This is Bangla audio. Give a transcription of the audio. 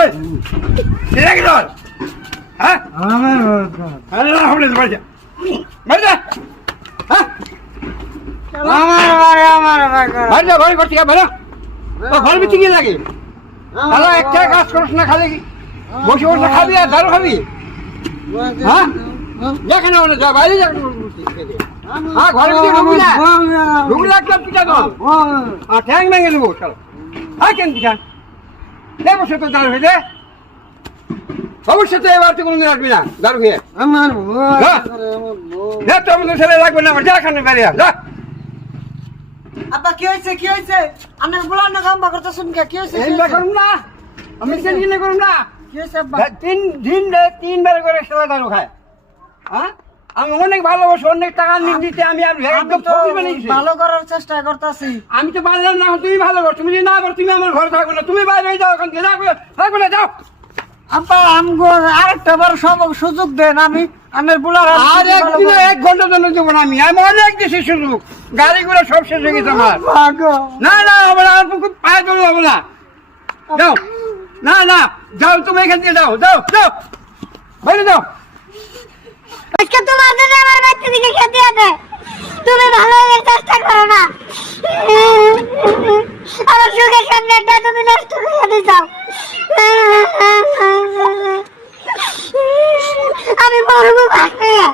এই এরা কি দল হ্যাঁ আরে না হবে না বাড়ি যা হ্যাঁ বাড়ি যা ঘরে করতে ভালো ঘর ভিতরে কি লাগে তাহলে একটা কাজ করিস না খালি বসে বসে খাবি আর দারু খাবি হ্যাঁ যেখানে হলে যা বাইরে যা হ্যাঁ ঘরে ভিতরে ঢুকবি না ঢুকলে একটা পিঠা দল আর ঠ্যাং ভেঙে দেবো চলো হ্যাঁ কেন পিঠা দে বসে তো দারু খেতে ভবিষ্যতে এবার তুই কোনদিন আসবি না দারু খেয়ে তোর ছেলে লাগবে না আমার যা খানে বেরিয়ে যা আব্বা কি হয়েছে আপনার বুলানো গাম্বা করতেছেন কি হয়েছে এইটা করুন না আমি কেন করুন না কি হয়েছে আব্বা তিনবার করে সেবা দারু খায় হ্যাঁ আমি অনেক ভালোবাসি অনেক টাকা দিতে আমি আর একদম ফকির বানিয়ে দিছি ভালো করার চেষ্টা করতেছি আমি তো পারলাম না তুমি ভালোবাসো তুমি যদি না পারো তুমি আমার ঘরে থাকবে না তুমি বাইরে যাও এখন থাকবে না যাও আব্বা আমগো আরেকটা বার সুযোগ দেন আমি আপনার বুলার আর একদিন 1 ঘন্টার জন্য দেবো না আমি অনেক দিছি সুযোগ গাড়িগুলো সব শেষ হয়ে গেছে আমার না হবে না আর খুব পায়ে চলে যাবো না যাও না যাও তুমি এখান থেকে যাও বাইরে যাও আজকে তোমাদের আমার বাচ্চা দিকে খেতে হবে তুমি ভালো হয়ে চেষ্টা করো না আমার সুখের সংসারটা তুমি নষ্ট করে দিও আমি মরবো ভালো